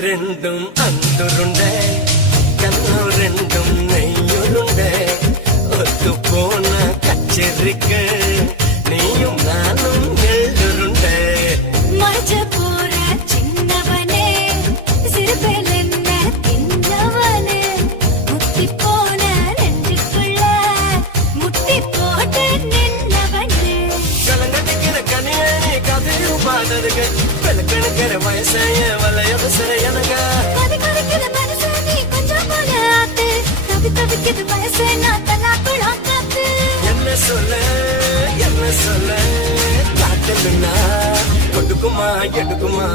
ரெண்டும் அந்துருண்டை கண்ணம் ரெண்டும் நெய்யுருண்டை ஒத்து போன கச்சேரிக்கு நீயும் நானும் எள்ளுருண்டை மறைச்ச போற சின்னவனே சிறுபேல் என்ன தின்னவனே முத்தி போன நெஞ்சுக்குள்ள முட்டி போட்டு நின்னவனே கலங்கடிக்கிற கனியணி கதையும் பாடுறதுக்கு விளக்கணுக்கிற வயசைய வலையது சிறையனுங்க கதை கதைக்கிற மனசை நீ கொஞ்சம் போல ஆத்து தவி தவிக்கிற வயசை நான் தலாக்குழா காத்து என்ன சொல்ல காட்டலுன்னா கொடுக்குமா எடுக்குமா